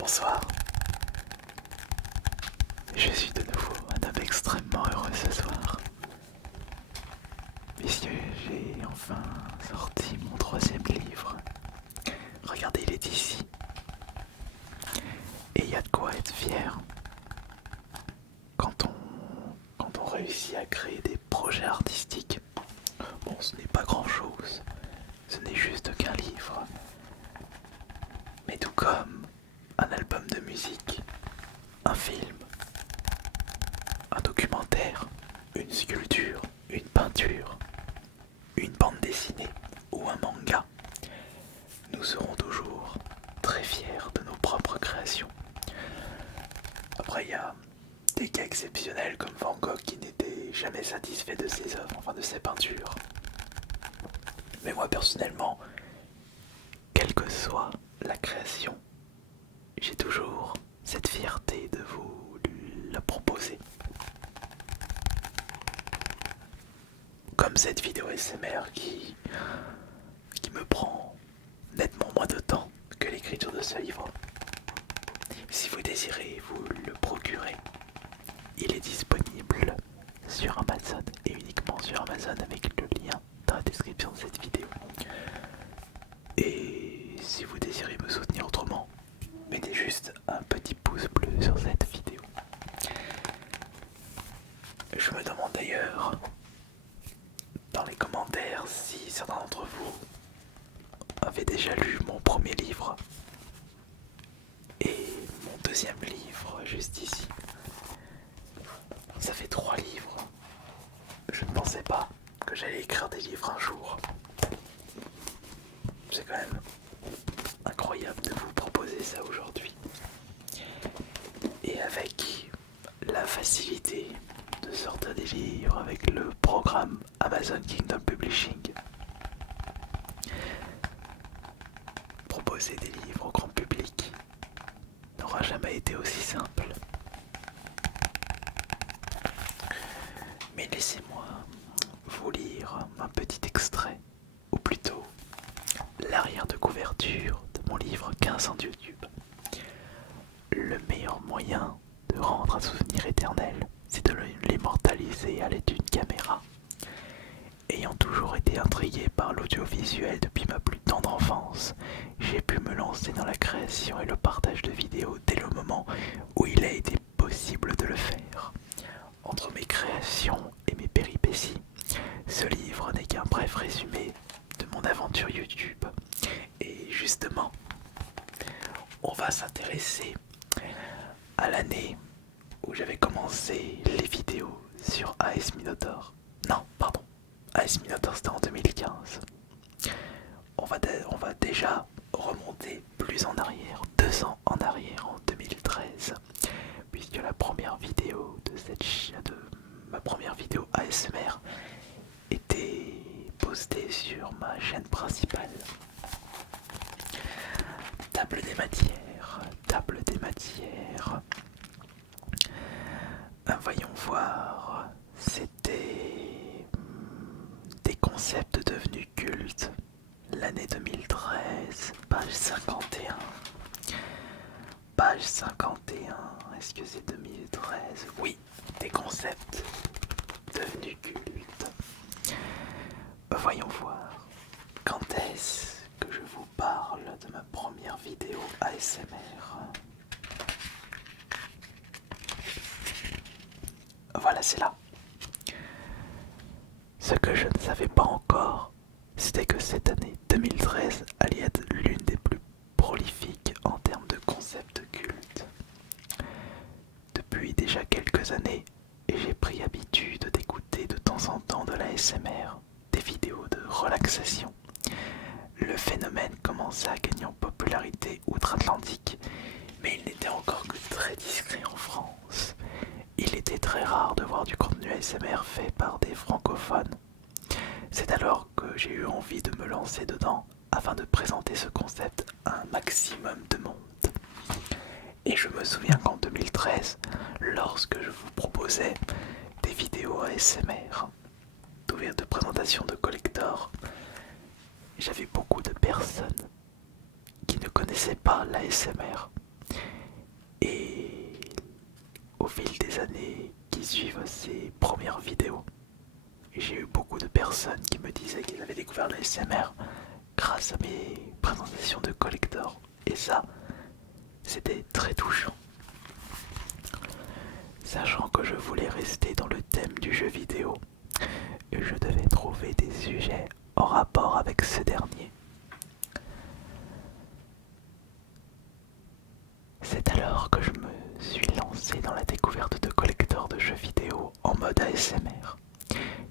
Bonsoir. Je suis de nouveau un homme extrêmement heureux ce soir, puisque j'ai enfin sorti mon troisième livre. Regardez, il est ici. Et il y a de quoi être fier quand on réussit à créer des projets artistiques. Bon, ce n'est pas grand-chose, ce n'est juste qu'un livre. Mais tout comme un album de musique, un film, un documentaire, une sculpture, une peinture, une bande dessinée ou un manga, nous serons toujours très fiers de nos propres créations. Après, il y a des cas exceptionnels comme Van Gogh qui n'était jamais satisfait de ses œuvres, enfin de ses peintures. Mais moi personnellement, quelle que soit la création, j'ai toujours cette fierté de vous la proposer. Comme cette vidéo SMR qui me prend nettement moins de temps que l'écriture de ce livre. Si vous désirez vous le procurer, il est disponible sur Amazon et uniquement sur Amazon avec le lien dans la description de cette vidéo. Et si vous désirez me soutenir autrement, mettez juste un petit pouce bleu sur cette vidéo. Je me demande d'ailleurs dans les commentaires si certains d'entre vous avaient déjà lu mon premier livre et mon deuxième livre juste ici. Ça fait 3 livres. Je ne pensais pas que j'allais écrire des livres un jour. C'est quand même incroyable de vous proposer ça aujourd'hui. Et avec la facilité de sortir des livres avec le programme Amazon Kingdom Publishing, proposer des livres au grand public n'aura jamais été aussi simple. Mais laissez-moi vous lire un petit extrait, ou plutôt l'arrière de couverture de mon livre 15 ans de YouTube. Le meilleur moyen de rendre un souvenir éternel, c'est de l'immortaliser à l'aide d'une caméra. Ayant toujours été intrigué par l'audiovisuel depuis ma plus tendre enfance, j'ai pu me lancer dans la création et le partage de vidéos dès le moment où il a été possible de le faire. Entre mes créations et mes péripéties, ce livre n'est qu'un bref résumé de mon aventure YouTube. Et justement, on va s'intéresser à l'année où j'avais commencé les vidéos sur AS Minotaur. Non, pardon, AS Minotaur c'était en 2015. On va déjà remonter plus en arrière, 2 ans en arrière, en 2013, puisque la première vidéo de ma première vidéo ASMR était postée sur ma chaîne principale. Table des matières, table des matières. Voyons voir, c'était des concepts devenus cultes. L'année 2013, page 51. Page 51, est-ce que c'est 2013? Oui, des concepts devenus cultes. Voyons voir, quand est-ce que je vous parle de ma première vidéo ASMR? Voilà, c'est là. Ce que je ne savais pas encore, c'était que cette année 2013 allait être l'une des plus prolifiques en termes de concepts cultes. Depuis déjà quelques années, j'ai pris habitude d'écouter de temps en temps de l'ASMR, des vidéos de relaxation. Le phénomène commençait à gagner en popularité outre-Atlantique, mais il n'était encore que très discret en France. Il était très rare de voir du contenu ASMR fait par des francophones. C'est alors que j'ai eu envie de me lancer dedans afin de présenter ce concept à un maximum de monde. Et je me souviens qu'en 2013, lorsque je vous proposais des vidéos ASMR, de présentation de collector, j'avais beaucoup de personnes qui ne connaissaient pas l'ASMR Et au fil des années qui suivent ces premières vidéos, j'ai eu beaucoup de personnes qui me disaient qu'ils avaient découvert l'ASMR grâce à mes présentations de collector. Et ça, c'était très touchant. Sachant que je voulais rester dans le thème du jeu vidéo, je devais trouver des sujets en rapport avec ce dernier. C'est alors que je me suis lancé dans la découverte de collecteurs de jeux vidéo en mode ASMR.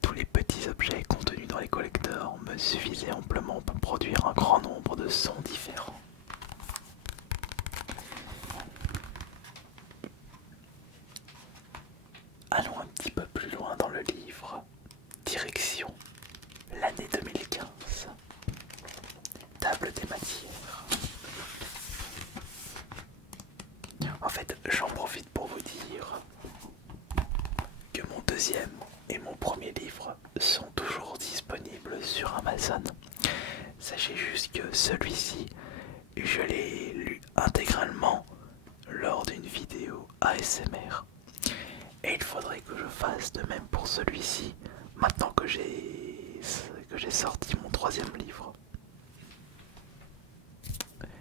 Tous les petits objets contenus dans les collecteurs me suffisaient amplement pour produire un grand nombre de sons différents. Allons un petit peu plus loin dans le livre. Direction l'année 2015. Table des matières. En fait, j'en profite pour vous dire que mon deuxième et mon premier livre sont toujours disponibles sur Amazon. Sachez juste que celui-ci, je l'ai lu intégralement lors d'une vidéo ASMR. Et il faudrait que je fasse de même pour celui-ci, maintenant que j'ai sorti mon troisième livre.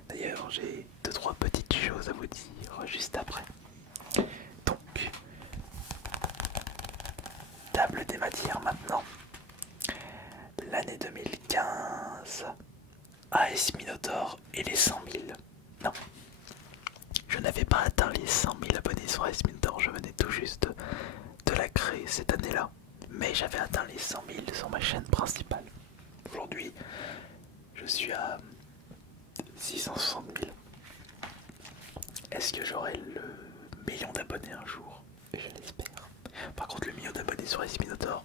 D'ailleurs, j'ai 2-3 petites choses à vous dire juste après. Donc, table des matières maintenant. L'année 2015, AS Minotaur et les 100 000. Non, je n'avais pas atteint les 100 000 abonnés sur AS Minotaur, je venais tout juste de la créer cette année-là. Mais j'avais atteint les 100 000 sur ma chaîne principale. Aujourd'hui, je suis à 660 000. Est-ce que j'aurai le million d'abonnés un jour? Je l'espère. Par contre, le million d'abonnés sur AS Minotaur,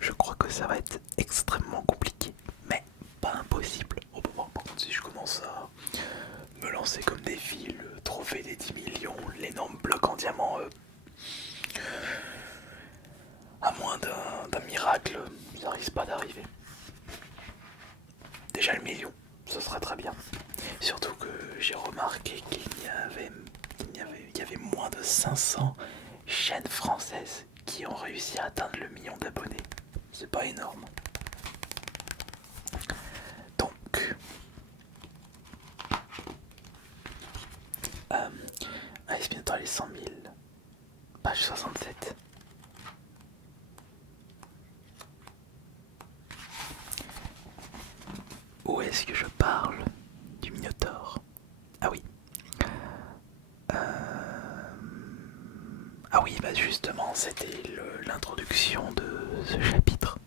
je crois que ça va être extrêmement compliqué, mais pas impossible. On peut voir, par contre, si je commence à me lancer comme défi, le trophée des 10 millions, l'énorme bloc en diamant, à moins d'un miracle, ça risque pas d'arriver. Déjà le million, ce serait très bien. Surtout que j'ai remarqué qu'il y avait moins de 500 chaînes françaises qui ont réussi à atteindre le million d'abonnés. C'est pas énorme. Donc, AS bientôt les 100 000, page 67. Où est-ce que je parle du Minotaur? Ah oui. Ah oui, bah justement, c'était l'introduction de ce chapitre.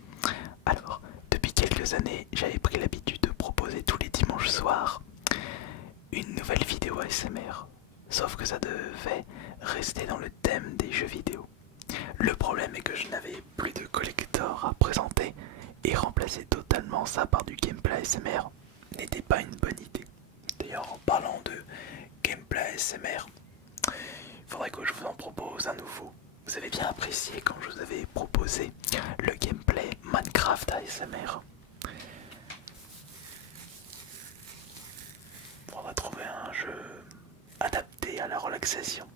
Alors, depuis quelques années, j'avais pris l'habitude de proposer tous les dimanches soirs une nouvelle vidéo ASMR. Sauf que ça devait rester dans le thème des jeux vidéo. Le problème est que je n'avais plus de collector à présenter et remplacer totalement ça par du gameplay ASMR n'était pas une bonne idée. D'ailleurs, en parlant de gameplay ASMR, il faudrait que je vous en propose un nouveau. Vous avez bien apprécié quand je vous avais proposé le gameplay Minecraft ASMR. On va trouver un jeu adapté à la relaxation.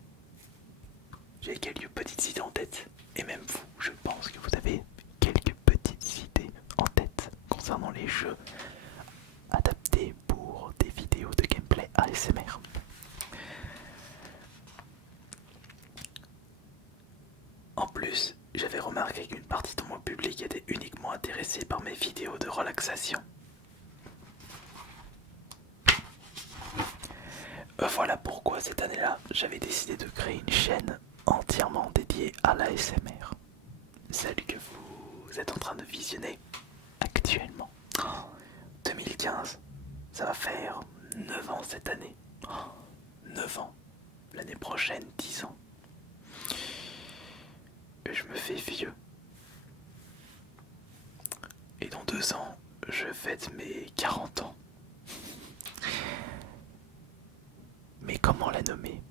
J'ai quelques petites idées en tête, et même vous, je pense que vous avez quelques petites idées en tête concernant les jeux adaptés pour des vidéos de gameplay ASMR. En plus, j'avais remarqué qu'une partie de mon public était uniquement intéressée par mes vidéos de relaxation. Voilà pourquoi cette année-là, j'avais décidé de créer une chaîne entièrement dédiée à l'ASMR. Celle que vous êtes en train de visionner actuellement. 2015, ça va faire 9 ans cette année. 9 ans. L'année prochaine, 10 ans. Je me fais vieux. Et dans 2 ans, je fête mes 40 ans. Mais comment la nommer?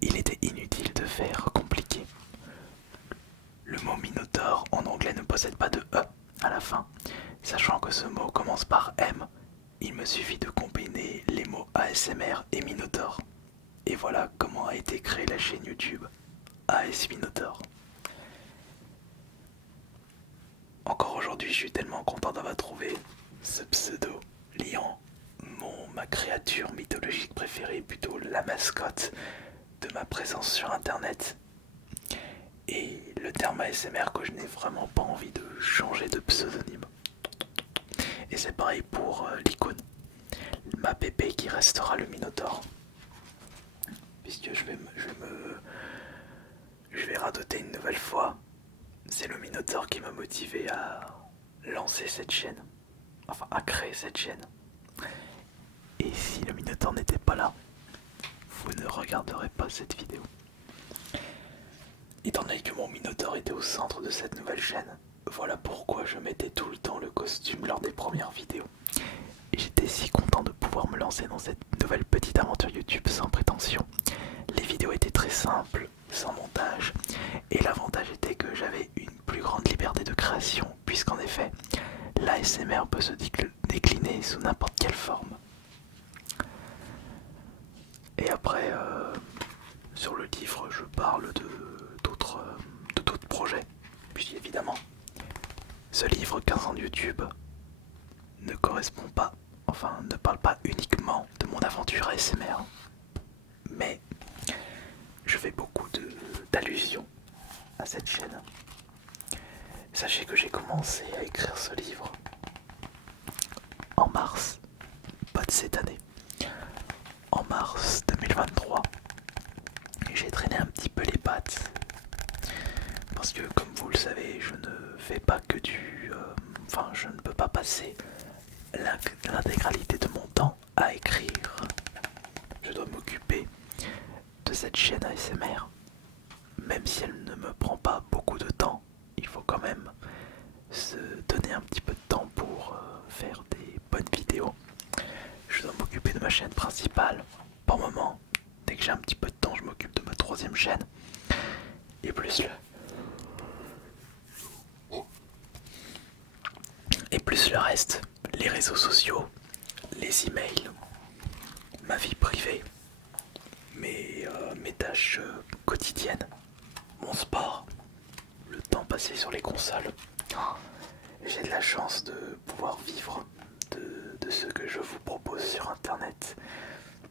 Il était inutile de faire compliqué. Le mot Minotaur en anglais ne possède pas de E à la fin. Sachant que ce mot commence par M, il me suffit de combiner les mots ASMR et Minotaur. Et voilà comment a été créée la chaîne YouTube AS Minotaur. Encore aujourd'hui, je suis tellement content d'avoir trouvé ce pseudo liant ma créature mythologique préférée, plutôt la mascotte de ma présence sur internet. Et le terme ASMR que je n'ai vraiment pas envie de changer de pseudonyme. Et c'est pareil pour l'icône, ma pépé qui restera le Minotaure. Puisque je vais radoter une nouvelle fois. C'est le Minotaure qui m'a motivé à lancer cette chaîne. Enfin, à créer cette chaîne. Et si le Minotaure n'était pas là, vous ne regarderez pas cette vidéo. Étant donné que mon Minotaure était au centre de cette nouvelle chaîne, voilà pourquoi je mettais tout le temps le costume lors des premières vidéos. Et j'étais si content de pouvoir me lancer dans cette nouvelle petite aventure YouTube sans prétention. Les vidéos étaient très simples, sans montage, et l'avantage était que j'avais une plus grande liberté de création, puisqu'en effet, l'ASMR peut se décliner sous n'importe quelle forme. Et après, sur le livre, je parle d'autres projets, puisqu'évidemment, ce livre 15 ans de YouTube ne correspond pas, enfin ne parle pas uniquement de mon aventure ASMR, mais je fais beaucoup d'allusions à cette chaîne. Sachez que j'ai commencé à écrire ce livre en mars, pas de cette année, en mars 2023. J'ai traîné un petit peu les pattes parce que, comme vous le savez, je ne fais pas que enfin, je ne peux pas passer l'intégralité de mon temps à écrire. Je dois m'occuper de cette chaîne ASMR. Même si elle ne me prend pas beaucoup de temps, il faut quand même se donner un petit peu de temps pour faire des bonnes vidéos. Je dois m'occuper de ma chaîne principale. Par moment, dès que j'ai un petit peu de temps, je m'occupe de ma troisième chaîne. Et plus le reste, les réseaux sociaux, les emails, ma vie privée, mes tâches quotidiennes, mon sport, le temps passé sur les consoles. J'ai de la chance de pouvoir vivre de ce que je vous propose sur internet,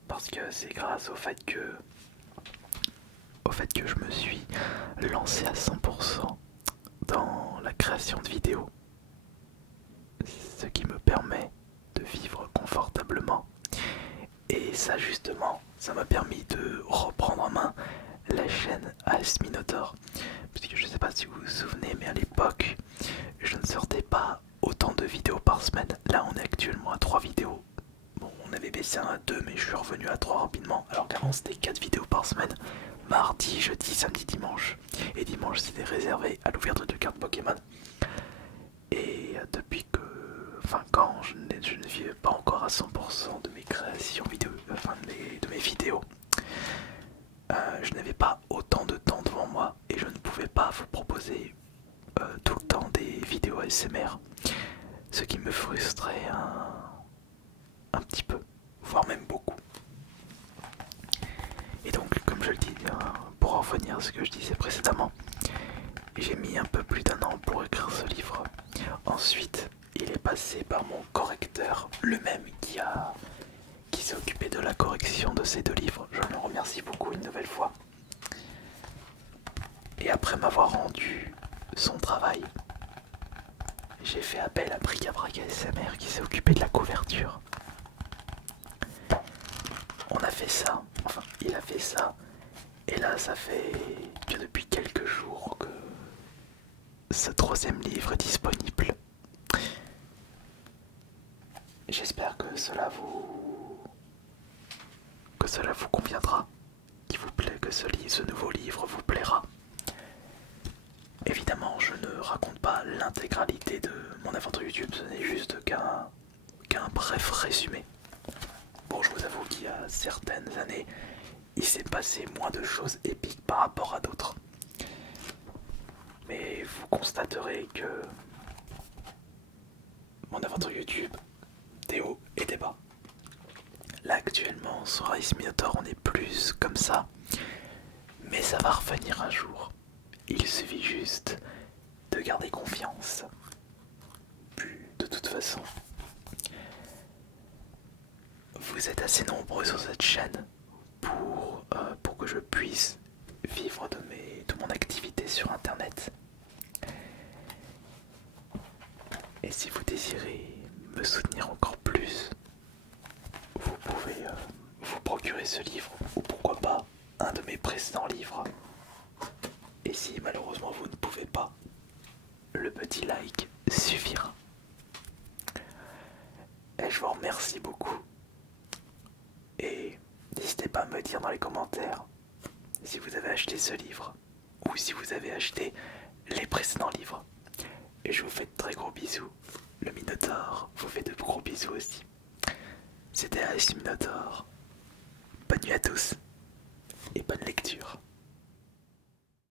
parce que c'est grâce au fait que je me suis lancé à 100% dans la création de vidéos, ce qui me permet de vivre confortablement. Et ça justement, ça m'a permis de reprendre en main la chaîne AS Minotaur. Parce que je sais pas si vous vous souvenez, mais à l'époque, je ne sortais pas autant de vidéos par semaine. Là, on est actuellement à 3 vidéos. Bon, on avait baissé à 2, mais je suis revenu à 3 rapidement. Alors qu'avant, c'était 4 vidéos par semaine. Mardi, jeudi, samedi, dimanche. Et dimanche, c'était réservé à l'ouverture de cartes Pokémon. Et depuis que... Enfin, quand je ne vivais pas encore à 100% de mes créations vidéo, enfin de mes vidéos, je n'avais pas autant de temps devant moi et je ne pouvais pas vous proposer tout le temps des vidéos ASMR, ce qui me frustrait un petit peu, voire même beaucoup. Et donc, comme je le dis, pour en revenir à ce que je disais précédemment, j'ai mis un peu plus d'1 an pour écrire ce livre. Ensuite, il est passé par mon correcteur, le même qui s'est occupé de la correction de ces 2 livres. Je le remercie beaucoup une nouvelle fois. Et après m'avoir rendu son travail, j'ai fait appel à Bric-à-Brac ASMR qui s'est occupé de la couverture. On a fait ça, enfin il a fait ça, et là ça fait que depuis quelques jours que ce 3e livre est disponible. J'espère que cela vous conviendra, qu'il vous plaît, que ce nouveau livre vous plaira. Évidemment, je ne raconte pas l'intégralité de mon aventure YouTube, ce n'est juste qu'un bref résumé. Bon, je vous avoue qu'il y a certaines années, il s'est passé moins de choses épiques par rapport à d'autres. Mais vous constaterez que mon aventure YouTube, des hauts et des bas. Là actuellement sur Ice Minotaur on est plus comme ça, mais ça va revenir un jour. Il suffit juste de garder confiance. Puis de toute façon, vous êtes assez nombreux sur cette chaîne pour que je puisse vivre de mon activité sur internet. Et si vous désirez me soutenir encore plus, vous pouvez vous procurer ce livre ou pourquoi pas un de mes précédents livres. Et si malheureusement vous ne pouvez pas, le petit like suffira. Et je vous remercie beaucoup. Et n'hésitez pas à me dire dans les commentaires si vous avez acheté ce livre ou si vous avez acheté les précédents livres. Et je vous fais de très gros bisous. Le Minotaur vous fait de gros bisous aussi. C'était Ice Minotaur. Bonne nuit à tous.